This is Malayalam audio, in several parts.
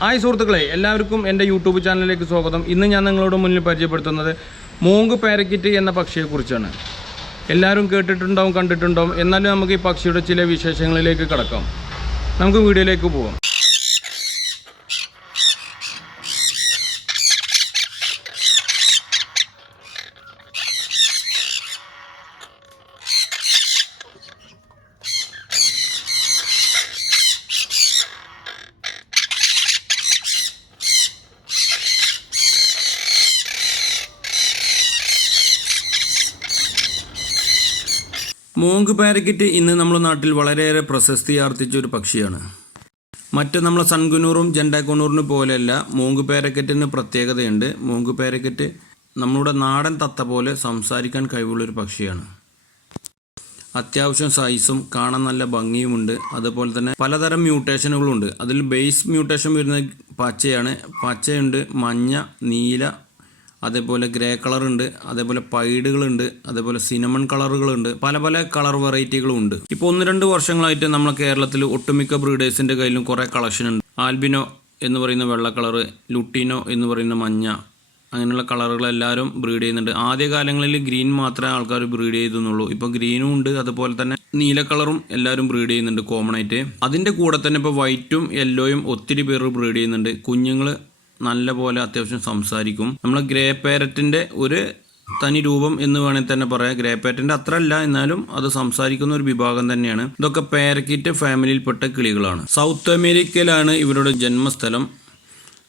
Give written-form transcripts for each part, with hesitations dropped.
ഹായ് സുഹൃത്തുക്കളെ, എല്ലാവർക്കും എൻ്റെ യൂട്യൂബ് ചാനലിലേക്ക് സ്വാഗതം. ഇന്ന് ഞാൻ നിങ്ങളോട് മുന്നിൽ പരിചയപ്പെടുത്തുന്നത് മോങ്ക് പാരക്കീറ്റ് എന്ന പക്ഷിയെക്കുറിച്ചാണ്. എല്ലാവരും കേട്ടിട്ടുണ്ടാവും, കണ്ടിട്ടുണ്ടാവും. എന്നാലും നമുക്ക് ഈ പക്ഷിയുടെ ചില വിശേഷങ്ങളിലേക്ക് കടക്കാം. നമുക്ക് വീഡിയോയിലേക്ക് പോകാം. മോങ്ക് പാരക്കീറ്റ് ഇന്ന് നമ്മുടെ നാട്ടിൽ വളരെയേറെ പ്രശസ്തി ആർജിച്ച ഒരു പക്ഷിയാണ്. മറ്റ് നമ്മളെ സൺകുനൂറും ജെൻഡാക്കുനൂറിനും പോലെയല്ല, മോങ്ക് പാരക്കീറ്റിന് പ്രത്യേകതയുണ്ട്. മോങ്ക് പാരക്കീറ്റ് നമ്മളുടെ നാടൻ തത്ത പോലെ സംസാരിക്കാൻ കഴിവുള്ളൊരു പക്ഷിയാണ്. അത്യാവശ്യം സൈസും കാണാൻ നല്ല ഭംഗിയുമുണ്ട്. അതുപോലെ തന്നെ പലതരം മ്യൂട്ടേഷനുകളുണ്ട്. അതിൽ ബേസ് മ്യൂട്ടേഷൻ വരുന്ന പച്ചയുണ്ട്, മഞ്ഞ, നീല, അതേപോലെ ഗ്രേ കളറുണ്ട്, അതേപോലെ പൈഡുകളുണ്ട്, അതേപോലെ സിനമൺ കളറുകളുണ്ട്, പല പല കളർ വെറൈറ്റികളും ഉണ്ട്. ഇപ്പോൾ 1-2 വർഷങ്ങളായിട്ട് നമ്മളെ കേരളത്തിൽ ഒട്ടുമിക്ക ബ്രീഡേഴ്സിൻ്റെ കയ്യിലും കുറേ കളക്ഷൻ ഉണ്ട്. ആൽബിനോ എന്ന് പറയുന്ന വെള്ള കളറ്, ലുട്ടീനോ എന്ന് പറയുന്ന മഞ്ഞ, അങ്ങനെയുള്ള കളറുകൾ എല്ലാവരും ബ്രീഡ് ചെയ്യുന്നുണ്ട്. ആദ്യകാലങ്ങളിൽ ഗ്രീൻ മാത്രമേ ആൾക്കാർ ബ്രീഡ് ചെയ്തെന്നുള്ളൂ. ഇപ്പോൾ ഗ്രീനും ഉണ്ട്, അതുപോലെ തന്നെ നീല കളറും എല്ലാവരും ബ്രീഡ് ചെയ്യുന്നുണ്ട് കോമൺ ആയിട്ട്. അതിൻ്റെ കൂടെ തന്നെ ഇപ്പോൾ വൈറ്റും യെല്ലോയും ഒത്തിരി പേർ ബ്രീഡ് ചെയ്യുന്നുണ്ട്. കുഞ്ഞുങ്ങൾ നല്ല പോലെ അത്യാവശ്യം സംസാരിക്കും. നമ്മൾ ഗ്രേ പാരറ്റിൻ്റെ ഒരു തനി രൂപം എന്ന് വേണമെങ്കിൽ തന്നെ പറയാം. ഗ്രേ പാരറ്റിൻ്റെ അത്ര അല്ല, എന്നാലും അത് സംസാരിക്കുന്ന ഒരു വിഭാഗം തന്നെയാണ്. ഇതൊക്കെ പാരക്കീറ്റ് ഫാമിലിയിൽപ്പെട്ട കിളികളാണ്. സൗത്ത് അമേരിക്കയിലാണ് ഇവരുടെ ജന്മസ്ഥലം.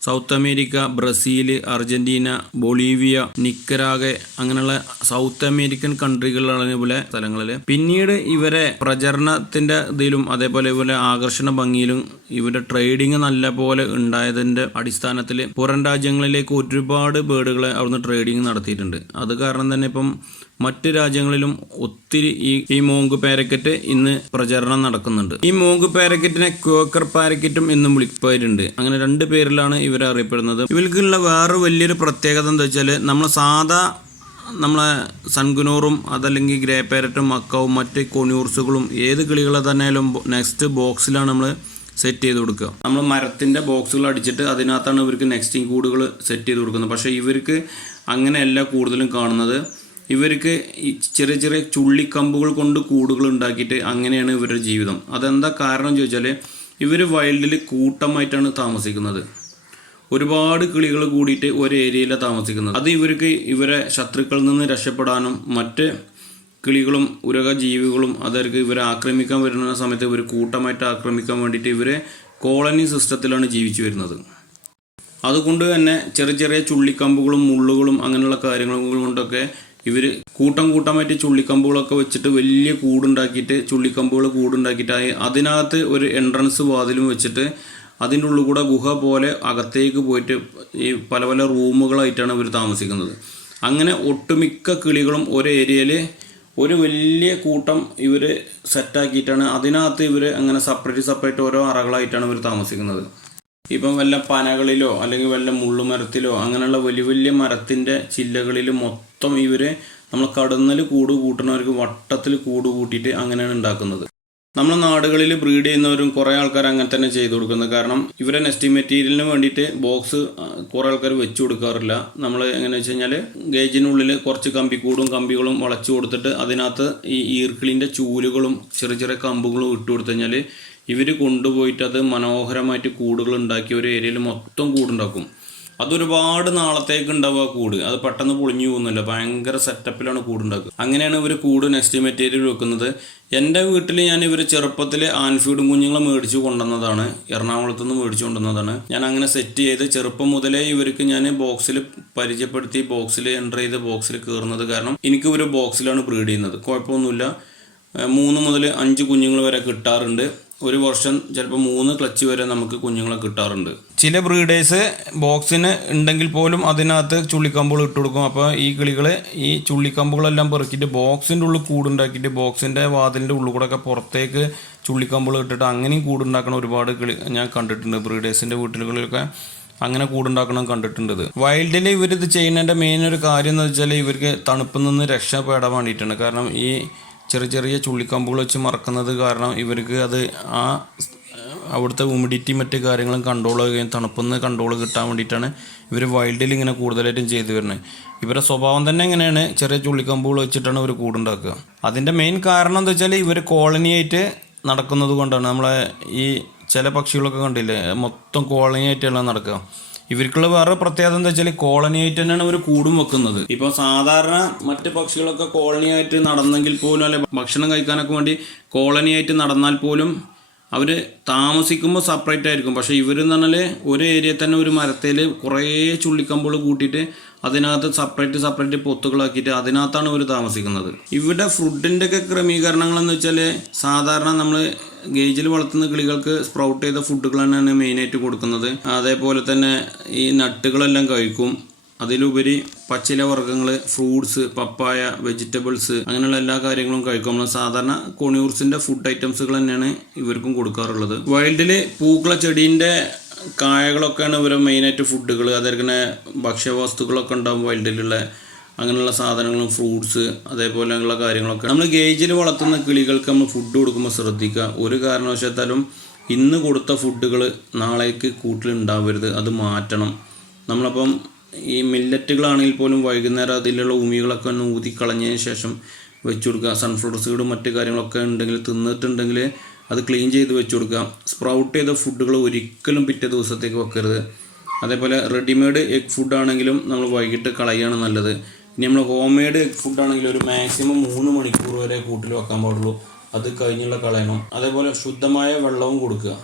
South America, Brazil, Argentina, Bolivia, Nicaragua, അങ്ങനെയുള്ള സൗത്ത് അമേരിക്കൻ കൺട്രികളിലാണ് ഇതുപോലെ സ്ഥലങ്ങളിൽ. പിന്നീട് ഇവരെ പ്രചരണത്തിന്റെ ഇതിലും അതേപോലെ ഇവരെ ആകർഷണ ഭംഗിയിലും ഇവരുടെ ട്രേഡിങ് നല്ല പോലെ ഉണ്ടായതിന്റെ അടിസ്ഥാനത്തിൽ പുറം രാജ്യങ്ങളിലേക്ക് ഒരുപാട് ബേർഡുകളെ അവിടുന്ന് ട്രേഡിങ് നടത്തിയിട്ടുണ്ട്. അത് കാരണം തന്നെ ഇപ്പം മറ്റ് രാജ്യങ്ങളിലും ഒത്തിരി ഈ മോങ്ക് പാരക്കറ്റ് ഇന്ന് പ്രചരണം നടക്കുന്നുണ്ട്. ഈ മോങ്ക് പാരക്കറ്റിനെ ക്വേക്കർ പാരക്കറ്റും എന്നും വിളിപ്പേരുണ്ട്. അങ്ങനെ 2 പേരിലാണ് ഇവരെ അറിയപ്പെടുന്നത്. ഇവർക്കുള്ള വേറെ വലിയൊരു പ്രത്യേകത എന്താ വെച്ചാൽ, നമ്മളെ സൺകുനൂറും അതല്ലെങ്കിൽ ഗ്രേ പാരറ്റും മക്കാവും മറ്റ് കൊണ്യൂർസുകളും ഏത് കിളികളെ തന്നെയാലും നെക്സ്റ്റ് ബോക്സിലാണ് നമ്മൾ സെറ്റ് ചെയ്ത് കൊടുക്കുക. നമ്മൾ മരത്തിൻ്റെ ബോക്സുകൾ അടിച്ചിട്ട് അതിനകത്താണ് ഇവർക്ക് നെക്സ്റ്റിംഗ് കൂടുകൾ സെറ്റ് ചെയ്ത് കൊടുക്കുന്നത്. പക്ഷേ ഇവർക്ക് അങ്ങനെയല്ല കൂടുതലും കാണുന്നത്. ഇവർക്ക് ഈ ചെറിയ ചെറിയ ചുള്ളിക്കമ്പുകൾ കൊണ്ട് കൂടുകൾ ഉണ്ടാക്കിയിട്ട് അങ്ങനെയാണ് ഇവരുടെ ജീവിതം. അതെന്താ കാരണം ചോദിച്ചാൽ, ഇവർ വൈൽഡിൽ കൂട്ടമായിട്ടാണ് താമസിക്കുന്നത്. ഒരുപാട് കിളികൾ കൂടിയിട്ട് ഒരു ഏരിയയിലാണ് താമസിക്കുന്നത്. അത് ഇവരെ ശത്രുക്കളിൽ നിന്ന് രക്ഷപ്പെടാനും മറ്റ് കിളികളും ഉരകജീവികളും അതർക്ക് ഇവരെ ആക്രമിക്കാൻ വരുന്ന സമയത്ത് ഇവർ കൂട്ടമായിട്ട് ആക്രമിക്കാൻ വേണ്ടിയിട്ട് ഇവരെ കോളനി സിസ്റ്റത്തിലാണ് ജീവിച്ചു വരുന്നത്. അതുകൊണ്ട് തന്നെ ചെറിയ ചെറിയ ചുള്ളിക്കമ്പുകളും മുള്ളുകളും അങ്ങനെയുള്ള കാര്യങ്ങളും കൊണ്ടൊക്കെ ഇവർ കൂട്ടമായിട്ട് ചുള്ളിക്കമ്പുകളൊക്കെ വെച്ചിട്ട് വലിയ കൂടുണ്ടാക്കിയിട്ട് അതിനകത്ത് ഒരു എൻട്രൻസ് വാതിലും വെച്ചിട്ട് അതിൻ്റെ ഉള്ളിൽ കൂടെ ഗുഹ പോലെ അകത്തേക്ക് പോയിട്ട് ഈ പല പല റൂമുകളായിട്ടാണ് ഇവർ താമസിക്കുന്നത്. അങ്ങനെ ഒട്ടുമിക്ക കിളികളും ഒരു ഏരിയയിൽ ഒരു വലിയ കൂട്ടം ഇവർ സെറ്റാക്കിയിട്ടാണ് അതിനകത്ത് ഇവർ അങ്ങനെ സെപ്പറേറ്റ് ഓരോ അറകളായിട്ടാണ് ഇവർ താമസിക്കുന്നത്. ഇപ്പം വല്ല പനകളിലോ അല്ലെങ്കിൽ വല്ല മുള്ളുമരത്തിലോ അങ്ങനെയുള്ള വലിയ വലിയ മരത്തിൻ്റെ ചില്ലകളിൽ മൊത്തം ഇവരെ നമ്മൾ കടന്നൽ കൂട് കൂട്ടുന്നവർക്ക് വട്ടത്തിൽ കൂട് കൂട്ടിയിട്ട് അങ്ങനെയാണ് ഉണ്ടാക്കുന്നത്. നമ്മളെ നാടുകളിൽ ബ്രീഡ് ചെയ്യുന്നവരും കുറേ ആൾക്കാർ അങ്ങനെ തന്നെ ചെയ്തു കൊടുക്കുന്നത്. കാരണം ഇവരെ നെസ്റ്റിംഗ് മെറ്റീരിയലിന് വേണ്ടിയിട്ട് ബോക്സ് കുറേ ആൾക്കാർ വെച്ചു കൊടുക്കാറില്ല. നമ്മൾ എങ്ങനെയാണെന്ന് വെച്ച് കഴിഞ്ഞാൽ ഗേജിനുള്ളിൽ കുറച്ച് കമ്പികളും വളച്ചു കൊടുത്തിട്ട് അതിനകത്ത് ഈ ഈർക്കിളിൻ്റെ ചൂലുകളും ചെറിയ ചെറിയ കമ്പുകളും ഇട്ട് കൊടുത്തു കഴിഞ്ഞാൽ ഇവർ കൊണ്ടുപോയിട്ട് അത് മനോഹരമായിട്ട് കൂടുകൾ ഉണ്ടാക്കി ഒരു ഏരിയയിൽ മൊത്തം കൂടുണ്ടാക്കും. അതൊരുപാട് നാളത്തേക്ക് ഉണ്ടാവുക കൂട്. അത് പെട്ടെന്ന് പൊളിഞ്ഞു പോകുന്നില്ല, ഭയങ്കര സെറ്റപ്പിലാണ് കൂടുണ്ടാക്കുക. അങ്ങനെയാണ് ഇവർ കൂട് നെസ്റ്റ് മെറ്റീരിയൽ വെക്കുന്നത്. എൻ്റെ വീട്ടിൽ ഞാൻ ഇവർ ചെറുപ്പത്തിൽ ആൻഫീഡും കുഞ്ഞുങ്ങളെ മേടിച്ചു കൊണ്ടുവന്നതാണ്, എറണാകുളത്തു നിന്ന് മേടിച്ചു കൊണ്ടുവന്നതാണ്. ഞാൻ അങ്ങനെ സെറ്റ് ചെയ്ത് ചെറുപ്പം മുതലേ ഇവർക്ക് ഞാൻ ബോക്സിൽ പരിചയപ്പെടുത്തി, ബോക്സിൽ എൻ്റർ ചെയ്ത് ബോക്സിൽ കയറുന്നത്. കാരണം എനിക്ക് ഒരു ബോക്സിലാണ് ബ്രീഡ് ചെയ്യുന്നത്. കുഴപ്പമൊന്നുമില്ല. 3 മുതൽ 5 കുഞ്ഞുങ്ങൾ വരെ കിട്ടാറുണ്ട്. ഒരു വർഷം ചിലപ്പോൾ 3 ക്ലച്ച് വരെ നമുക്ക് കുഞ്ഞുങ്ങളെ കിട്ടാറുണ്ട്. ചില ബ്രീഡേഴ്സ് ബോക്സിന് ഉണ്ടെങ്കിൽ പോലും അതിനകത്ത് ചുള്ളിക്കമ്പുകൾ ഇട്ട് കൊടുക്കും. അപ്പോൾ ഈ കിളികൾ ഈ ചുള്ളിക്കമ്പുകളെല്ലാം പെറുക്കിയിട്ട് ബോക്സിൻ്റെ ഉള്ളിൽ കൂടുണ്ടാക്കിയിട്ട് ബോക്സിൻ്റെ വാതിലിൻ്റെ ഉള്ളിൽ കൂടെ ഒക്കെ പുറത്തേക്ക് ചുള്ളിക്കമ്പുകൾ ഇട്ടിട്ട് അങ്ങനെയും കൂടുണ്ടാക്കുന്ന ഒരുപാട് കിളി ഞാൻ കണ്ടിട്ടുണ്ട്. ബ്രീഡേഴ്സിൻ്റെ വീട്ടിലുകളിലൊക്കെ അങ്ങനെ കൂടുണ്ടാക്കണം കണ്ടിട്ടുണ്ട്. വൈൽഡിൽ ഇവരിത് ചെയ്യുന്നതിൻ്റെ മെയിൻ ഒരു കാര്യം എന്ന് വെച്ചാൽ ഇവർക്ക് തണുപ്പിൽ നിന്ന് രക്ഷപ്പെടാൻ വേണ്ടിയിട്ടാണ്. കാരണം ഈ ചെറിയ ചെറിയ ചുള്ളിക്കമ്പുകൾ വെച്ച് മറക്കുന്നത് കാരണം ഇവർക്ക് അത് ആ അവിടുത്തെ ഹ്യൂമിഡിറ്റി മറ്റ് കാര്യങ്ങളും കൺട്രോൾ ചെയ്യുകയും തണുപ്പെന്ന് കൺട്രോൾ കിട്ടാൻ വേണ്ടിയിട്ടാണ് ഇവർ വൈൽഡിൽ ഇങ്ങനെ കൂടുതലായിട്ടും ചെയ്തു വരുന്നത്. ഇവരുടെ സ്വഭാവം തന്നെ എങ്ങനെയാണ്, ചെറിയ ചുള്ളിക്കമ്പുകൾ വെച്ചിട്ടാണ് ഇവർ കൂടുണ്ടാക്കുക. അതിൻ്റെ മെയിൻ കാരണം എന്താ വെച്ചാൽ ഇവർ കോളനിയായിട്ട് നടക്കുന്നത് കൊണ്ടാണ്. നമ്മളെ ഈ ചില പക്ഷികളൊക്കെ കണ്ടില്ലേ, മൊത്തം കോളനിയായിട്ടാണ് നടക്കുക. ഇവർക്കുള്ള വേറെ പ്രത്യേകത എന്താ വെച്ചാൽ കോളനിയായിട്ട് തന്നെയാണ് ഇവർ കൂടും വെക്കുന്നത്. ഇപ്പോൾ സാധാരണ മറ്റ് പക്ഷികളൊക്കെ കോളനിയായിട്ട് നടന്നെങ്കിൽ പോലും, അല്ലെ ഭക്ഷണം കഴിക്കാനൊക്കെ വേണ്ടി കോളനിയായിട്ട് നടന്നാൽ പോലും അവർ താമസിക്കുമ്പോൾ സെപ്പറേറ്റ് ആയിരിക്കും. പക്ഷേ ഇവരെന്ന് പറഞ്ഞാൽ ഒരു ഏരിയയിൽ തന്നെ ഒരു മരത്തിൽ കുറേ ചുള്ളിക്കമ്പുകൾ കൂട്ടിയിട്ട് അതിനകത്ത് സെപ്പറേറ്റ് പൊത്തുകളാക്കിയിട്ട് അതിനകത്താണ് ഇവർ താമസിക്കുന്നത്. ഇവിടെ ഫുഡിൻ്റെ ഒക്കെ ക്രമീകരണങ്ങളെന്ന് വെച്ചാൽ സാധാരണ നമ്മൾ ഗേജിൽ വളർത്തുന്ന കിളികൾക്ക് സ്പ്രൗട്ട് ചെയ്ത ഫുഡുകൾ തന്നെയാണ് മെയിനായിട്ട് കൊടുക്കുന്നത്. അതേപോലെ തന്നെ ഈ നട്ടുകളെല്ലാം കഴിക്കും. അതിലുപരി പച്ചില വർഗ്ഗങ്ങൾ, ഫ്രൂട്ട്സ്, പപ്പായ, വെജിറ്റബിൾസ് അങ്ങനെയുള്ള എല്ലാ കാര്യങ്ങളും കഴിക്കും. നമ്മൾ സാധാരണ കൊണിയൂർസിൻ്റെ ഫുഡ് ഐറ്റംസുകൾ തന്നെയാണ് ഇവർക്കും കൊടുക്കാറുള്ളത്. വൈൽഡിൽ പൂക്കള ചെടീൻ്റെ കായകളൊക്കെയാണ് ഇവർ മെയിനായിട്ട് ഫുഡുകൾ. അതേപോലെ ഭക്ഷ്യവസ്തുക്കളൊക്കെ ഉണ്ടാകും വൈൽഡിലുള്ള അങ്ങനെയുള്ള സാധനങ്ങളും, ഫ്രൂട്ട്സ് അതേപോലെയുള്ള കാര്യങ്ങളൊക്കെ. നമ്മൾ ഗേജിൽ വളർത്തുന്ന കിളികൾക്ക് നമ്മൾ ഫുഡ് കൊടുക്കുമ്പോൾ ശ്രദ്ധിക്കുക, ഒരു കാരണവശാലും ഇന്ന് കൊടുത്ത ഫുഡുകൾ നാളേക്ക് കൂട്ടിലുണ്ടാവരുത്, അത് മാറ്റണം. നമ്മളപ്പം ഈ മില്ലറ്റുകളാണെങ്കിൽ പോലും വൈകുന്നേരം അതിലുള്ള ഉമികളൊക്കെ ഒന്ന് ഊതിക്കളഞ്ഞതിന് ശേഷം വെച്ച് കൊടുക്കുക. സൺഫ്ലവർ സീഡും മറ്റു കാര്യങ്ങളൊക്കെ ഉണ്ടെങ്കിൽ തിന്നിട്ടുണ്ടെങ്കിൽ അത് ക്ലീൻ ചെയ്ത് വെച്ച് കൊടുക്കുക. സ്പ്രൗട്ട് ചെയ്ത ഫുഡുകൾ ഒരിക്കലും പിറ്റേ ദിവസത്തേക്ക് വെക്കരുത്. അതേപോലെ റെഡിമെയ്ഡ് എഗ് ഫുഡാണെങ്കിലും നമ്മൾ വൈകിട്ട് കളയാണ് നല്ലത്. ഇനി നമ്മൾ ഹോം മെയ്ഡ് എഗ് ഫുഡാണെങ്കിലും ഒരു മാക്സിമം 3 മണിക്കൂർ വരെ കൂട്ടിൽ വെക്കാൻ പാടുള്ളൂ, അത് കഴിഞ്ഞുള്ള കളയണം. അതേപോലെ ശുദ്ധമായ വെള്ളവും കൊടുക്കുക.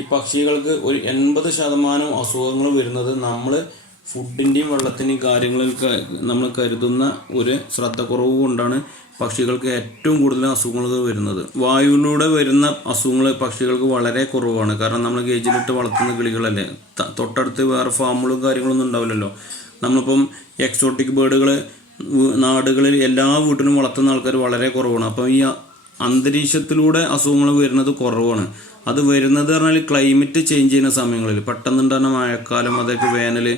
ഈ പക്ഷികൾക്ക് ഒരു 80% അസുഖങ്ങൾ വരുന്നത് നമ്മൾ ഫുഡിൻ്റെയും വെള്ളത്തിൻ്റെയും കാര്യങ്ങളിൽ നമ്മൾ കരുതുന്ന ഒരു ശ്രദ്ധക്കുറവ് കൊണ്ടാണ് പക്ഷികൾക്ക് ഏറ്റവും കൂടുതൽ അസുഖങ്ങൾ വരുന്നത്. വായുവിലൂടെ വരുന്ന അസുഖങ്ങൾ പക്ഷികൾക്ക് വളരെ കുറവാണ്. കാരണം നമ്മൾ ഗേജിലിട്ട് വളർത്തുന്ന കിളികളല്ലേ, തൊട്ടടുത്ത് വേറെ ഫാമുകളും കാര്യങ്ങളൊന്നും ഉണ്ടാവില്ലല്ലോ. നമ്മളിപ്പം എക്സോട്ടിക് ബേർഡുകൾ നാടുകളിൽ എല്ലാ വീട്ടിലും വളർത്തുന്ന ആൾക്കാർ വളരെ കുറവാണ്. അപ്പം ഈ അന്തരീക്ഷത്തിലൂടെ അസുഖങ്ങൾ വരുന്നത് കുറവാണ്. അത് വരുന്നത് പറഞ്ഞാൽ ക്ലൈമറ്റ് ചേഞ്ച് ചെയ്യുന്ന സമയങ്ങളിൽ, പെട്ടെന്നുണ്ടാകുന്ന മഴക്കാലം, അതൊക്കെ വേനൽ,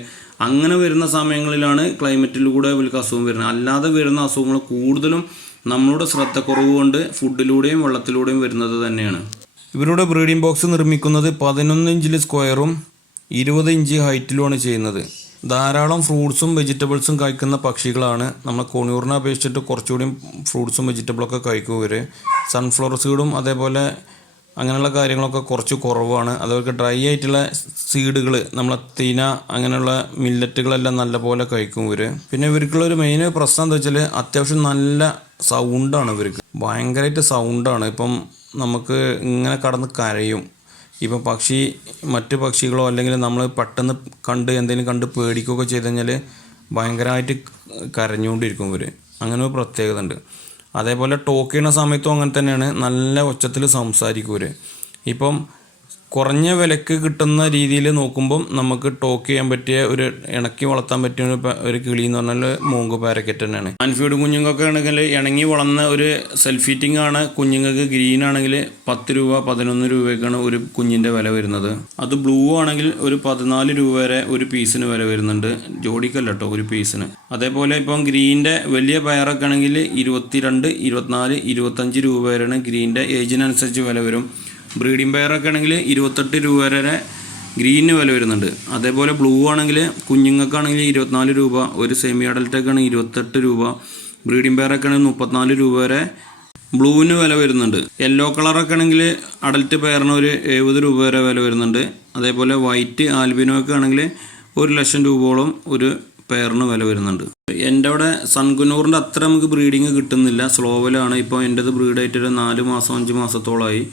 അങ്ങനെ വരുന്ന സമയങ്ങളിലാണ് ക്ലൈമറ്റിലൂടെ ഇവർക്ക് അസുഖം വരുന്നത്. അല്ലാതെ വരുന്ന അസുഖങ്ങൾ കൂടുതലും നമ്മളുടെ ശ്രദ്ധക്കുറവ് കൊണ്ട് ഫുഡിലൂടെയും വെള്ളത്തിലൂടെയും വരുന്നത് തന്നെയാണ്. ഇവരുടെ ബ്രീഡിംഗ് ബോക്സ് നിർമ്മിക്കുന്നത് 11 ഇഞ്ചിൽ സ്ക്വയറും 20 ഇഞ്ച് ഹൈറ്റിലുമാണ് ചെയ്യുന്നത്. ധാരാളം ഫ്രൂട്ട്സും വെജിറ്റബിൾസും കഴിക്കുന്ന പക്ഷികളാണ്. നമ്മൾ കൊണിയൂറിനെ അപേക്ഷിച്ചിട്ട് കുറച്ചുകൂടി ഫ്രൂട്ട്സും വെജിറ്റബിളൊക്കെ കഴിക്കും ഇവർ. സൺഫ്ലവർ സീഡും അതേപോലെ അങ്ങനെയുള്ള കാര്യങ്ങളൊക്കെ കുറച്ച് കുറവാണ്. അതുപോലെ ഡ്രൈ ആയിട്ടുള്ള സീഡുകൾ, നമ്മളെ തീന അങ്ങനെയുള്ള മില്ലറ്റുകളെല്ലാം നല്ലപോലെ കഴിക്കും ഇവർ. പിന്നെ ഇവർക്കുള്ളൊരു മെയിൻ പ്രശ്നം എന്താ വെച്ചാൽ അത്യാവശ്യം നല്ല സൗണ്ടാണ് ഇവർക്ക്, ഭയങ്കരമായിട്ട് സൗണ്ടാണ്. ഇപ്പം നമുക്ക് ഇങ്ങനെ കടന്ന് കരയും. ഇപ്പം മറ്റ് പക്ഷികളോ അല്ലെങ്കിൽ നമ്മൾ പെട്ടെന്ന് എന്തെങ്കിലും കണ്ട് പേടിക്കുകയൊക്കെ ചെയ്ത് കഴിഞ്ഞാൽ ഭയങ്കരമായിട്ട് കരഞ്ഞുകൊണ്ടിരിക്കും ഇവർ. അങ്ങനെ ഒരു പ്രത്യേകത ഉണ്ട്. അതേപോലെ ടോക്ക് ചെയ്യുന്ന സമയത്തും അങ്ങനെ തന്നെയാണ്, നല്ല ഒച്ചത്തിൽ സംസാരിക്കും ഇവർ. ഇപ്പം കുറഞ്ഞ വിലക്ക് കിട്ടുന്ന രീതിയിൽ നോക്കുമ്പം നമുക്ക് ടോക്ക് ചെയ്യാൻ പറ്റിയ ഒരു ഇണക്കി വളർത്താൻ പറ്റിയ ഒരു കിളി എന്ന് പറഞ്ഞാൽ മൂങ്ക് പാരക്കെറ്റ് തന്നെയാണ്. ആൻഫീഡ് കുഞ്ഞുങ്ങൾക്ക് ആണെങ്കിൽ ഇണങ്ങി വളർന്ന ഒരു സെൽഫ് ഫീറ്റിംഗ് ആണ്. കുഞ്ഞുങ്ങൾക്ക് ഗ്രീൻ ആണെങ്കിൽ 10 രൂപ 11 രൂപയ്ക്കാണ് ഒരു കുഞ്ഞിൻ്റെ വില വരുന്നത്. അത് ബ്ലൂ ആണെങ്കിൽ ഒരു 14 രൂപ വരെ ഒരു പീസിന് വില വരുന്നുണ്ട്, ജോഡിക്കല്ല കേട്ടോ, ഒരു പീസിന്. അതേപോലെ ഇപ്പം ഗ്രീൻ്റെ വലിയ പയറൊക്കെ ആണെങ്കിൽ 22, 24, 25 രൂപ വരെയാണ് ഗ്രീൻ്റെ ഏജിനനുസരിച്ച് വില വരും. ബ്രീഡിംഗ് പെയറൊക്കെ ആണെങ്കിൽ 28 രൂപ വരെ ഗ്രീനിന് വില വരുന്നുണ്ട്. അതേപോലെ ബ്ലൂ ആണെങ്കിൽ കുഞ്ഞുങ്ങൾക്കാണെങ്കിൽ 24 രൂപ, ഒരു സെമി അഡൽട്ടൊക്കെ ആണെങ്കിൽ 28 രൂപ, ബ്രീഡിംഗ് പെയറൊക്കെ ആണെങ്കിൽ 34 രൂപ വരെ ബ്ലൂവിന് വില വരുന്നുണ്ട്. യെല്ലോ കളറൊക്കെ ആണെങ്കിൽ അഡൽട്ട് പെയറിന് ഒരു 70 രൂപ വരെ വില വരുന്നുണ്ട്. അതേപോലെ വൈറ്റ് ആൽബിനോയൊക്കെ ആണെങ്കിൽ 1,00,000 രൂപയോളം ഒരു പെയറിന് വില വരുന്നുണ്ട്. എൻ്റെ അവിടെ സൺകുനൂറിൻ്റെ അത്ര നമുക്ക് ബ്രീഡിങ് കിട്ടുന്നില്ല, സ്ലോവിലാണ്. ഇപ്പോൾ എൻ്റെത് ബ്രീഡായിട്ടൊരു 4 മാസം 5 മാസത്തോളമായി.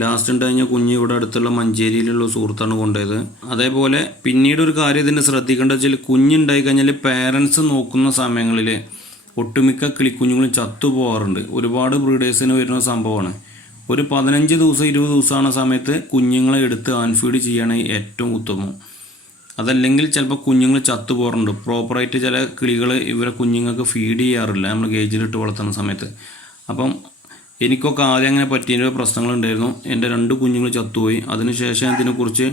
ലാസ്റ്റ് ഉണ്ടായ കുഞ്ഞ് ഇവിടെ അടുത്തുള്ള മഞ്ചേരിയിലുള്ള സുഹൃത്താണ് കൊണ്ടുപോയത്. അതേപോലെ പിന്നീട് ഒരു കാര്യം ഇതിന് ശ്രദ്ധിക്കേണ്ടത് വെച്ചാൽ കുഞ്ഞുണ്ടായി കഴിഞ്ഞാൽ പേരൻസ് നോക്കുന്ന സമയങ്ങളിൽ ഒട്ടുമിക്ക കിളിക്കുഞ്ഞുങ്ങളും ചത്തുപോകാറുണ്ട്. ഒരുപാട് ബ്രീഡേഴ്സിന് വരുന്ന സംഭവമാണ്. ഒരു 15 ദിവസം 20 ദിവസമാണ് സമയത്ത് കുഞ്ഞുങ്ങളെ എടുത്ത് ആൻഫീഡ് ചെയ്യുകയാണെങ്കിൽ ഏറ്റവും ഉത്തമം. അതല്ലെങ്കിൽ ചിലപ്പോൾ കുഞ്ഞുങ്ങൾ ചത്തുപോകാറുണ്ട്. പ്രോപ്പറായിട്ട് ചില കിളികൾ ഇവരെ കുഞ്ഞുങ്ങൾക്ക് ഫീഡ് ചെയ്യാറില്ല നമ്മൾ ഗേജിലിട്ട് വളർത്തുന്ന സമയത്ത്. അപ്പം എനിക്കൊക്കെ ആദ്യം അങ്ങനെ പറ്റിയ പ്രശ്നങ്ങളുണ്ടായിരുന്നു. എൻ്റെ 2 കുഞ്ഞുങ്ങൾ ചത്തുപോയി. അതിനുശേഷം ഇതിനെക്കുറിച്ച്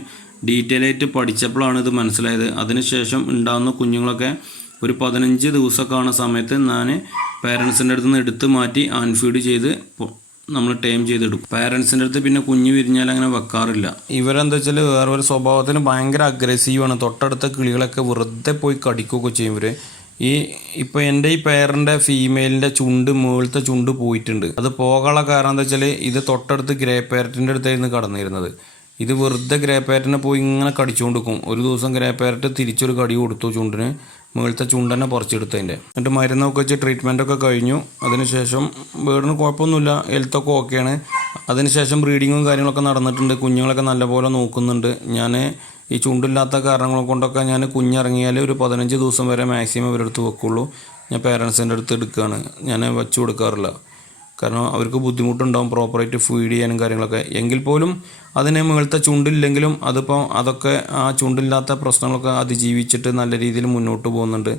ഡീറ്റെയിൽ ആയിട്ട് പഠിച്ചപ്പോഴാണ് ഇത് മനസ്സിലായത്. അതിനുശേഷം ഉണ്ടാകുന്ന കുഞ്ഞുങ്ങളൊക്കെ ഒരു 15 ദിവസമൊക്കെ സമയത്ത് ഞാൻ പേരൻസിൻ്റെ അടുത്ത് നിന്ന് എടുത്ത് മാറ്റി ആൻഫീഡ് ചെയ്ത് നമ്മൾ ടൈം ചെയ്തെടുക്കും. പാരൻസിൻ്റെ അടുത്ത് പിന്നെ കുഞ്ഞ് വിരിഞ്ഞാൽ അങ്ങനെ വെക്കാറില്ല. ഇവരെന്താ വെച്ചാൽ വേറെ ഒരു സ്വഭാവത്തിന് ഭയങ്കര അഗ്രസീവാണ്. തൊട്ടടുത്ത കിളികളൊക്കെ വെറുതെ പോയി കടിക്കുകയൊക്കെ ചെയ്യും ഇവർ. ഇപ്പോൾ എൻ്റെ ഈ പേരൻ്റെ ഫീമെയിലിൻ്റെ മുകളിലത്തെ ചുണ്ട് പോയിട്ടുണ്ട്. അത് പോകാനുള്ള കാരണം എന്താ വെച്ചാൽ ഇത് തൊട്ടടുത്ത് ഗ്രേ പാരറ്റിൻ്റെ അടുത്തായിരുന്നു കടന്നിരുന്നത്. ഇത് വെറുതെ ഗ്രേ പാരറ്റിനെ പോയി ഇങ്ങനെ കടിച്ചുകൊണ്ട് നിൽക്കും. ഒരു ദിവസം ഗ്രേ പാരറ്റ് തിരിച്ചൊരു കടി കൊടുത്തു ചുണ്ടിന്, മുകളിലത്തെ ചുണ്ട് തന്നെ പറിച്ചെടുത്തതിൻ്റെ. എന്നിട്ട് മരുന്നൊക്കെ വെച്ച് ട്രീറ്റ്മെൻറ്റൊക്കെ കഴിഞ്ഞു. അതിനുശേഷം ബേർഡിന് കുഴപ്പമൊന്നുമില്ല, ഹെൽത്തൊക്കെ ഓക്കെയാണ്. അതിനുശേഷം ബ്രീഡിങ്ങും കാര്യങ്ങളൊക്കെ നടന്നിട്ടുണ്ട്. കുഞ്ഞുങ്ങളൊക്കെ നല്ലപോലെ നോക്കുന്നുണ്ട്. ഞാൻ ഈ ചുണ്ടില്ലാത്ത കാരണങ്ങൾ കൊണ്ടൊക്കെ ഞാൻ കുഞ്ഞിറങ്ങിയാൽ ഒരു 15 ദിവസം വരെ മാക്സിമം ഇവരെടുത്ത് വെക്കുള്ളൂ. ഞാൻ പേരൻസിൻ്റെ അടുത്ത് എടുക്കുകയാണ്, ഞാൻ വെച്ച് കൊടുക്കാറില്ല. കാരണം അവർക്ക് ബുദ്ധിമുട്ടുണ്ടാവും പ്രോപ്പറായിട്ട് ഫീഡ് ചെയ്യാനും കാര്യങ്ങളൊക്കെ. എങ്കിൽ പോലും അതിന് മുകളിലത്തെ ചുണ്ടില്ലെങ്കിലും അതൊക്കെ ആ ചുണ്ടില്ലാത്ത പ്രശ്നങ്ങളൊക്കെ അതിജീവിച്ചിട്ട് നല്ല രീതിയിൽ മുന്നോട്ട് പോകുന്നുണ്ട്.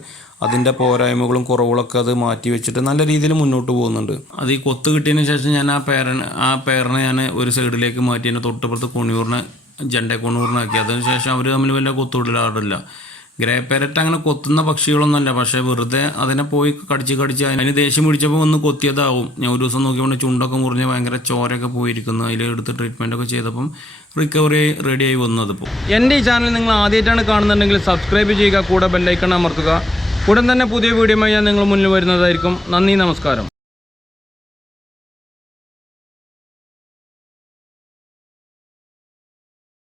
അതിൻ്റെ പോരായ്മകളും കുറവുകളൊക്കെ അത് മാറ്റി വെച്ചിട്ട് നല്ല രീതിയിൽ മുന്നോട്ട് പോകുന്നുണ്ട്. അത് ഈ കൊത്ത് കിട്ടിയതിന് ശേഷം ഞാൻ ആ പേരിനെ ഞാൻ ഒരു സൈഡിലേക്ക് മാറ്റി എൻ്റെ തൊട്ടപ്പുറത്ത് ജണ്ടക്കൊണ്ണൂറിനാക്കി. അതിനുശേഷം അവർ തമ്മിൽ വല്ല കൊത്തുവിടലാറില്ല. ഗ്രേ പാരറ്റ് അങ്ങനെ കൊത്തുന്ന പക്ഷികളൊന്നുമല്ല, പക്ഷേ വെറുതെ അതിനെ പോയി കടിച്ച് അതിന് ദേഷ്യം പിടിച്ചപ്പോൾ ഒന്ന് കൊത്തിയതാവും. ഞാൻ ഒരു ദിവസം നോക്കിയപ്പോൾ ചുണ്ടൊക്കെ മുറിഞ്ഞ് ഭയങ്കര ചോരയൊക്കെ പോയിരിക്കുന്നു. അതിൽ എടുത്ത് ട്രീറ്റ്മെൻറ്റൊക്കെ ചെയ്തപ്പം റിക്കവറി റെഡിയായി വന്നു. അതിപ്പോൾ എൻ്റെ ഈ ചാനൽ നിങ്ങൾ ആദ്യമായിട്ടാണ് കാണുന്നുണ്ടെങ്കിൽ സബ്സ്ക്രൈബ് ചെയ്യുക, കൂടെ ബെല്ലൈക്കൺ അമർത്തുക. ഉടൻ തന്നെ പുതിയ വീഡിയോയുമായി ഞാൻ നിങ്ങൾ മുന്നിൽ വരുന്നതായിരിക്കും. നന്ദി, നമസ്കാരം.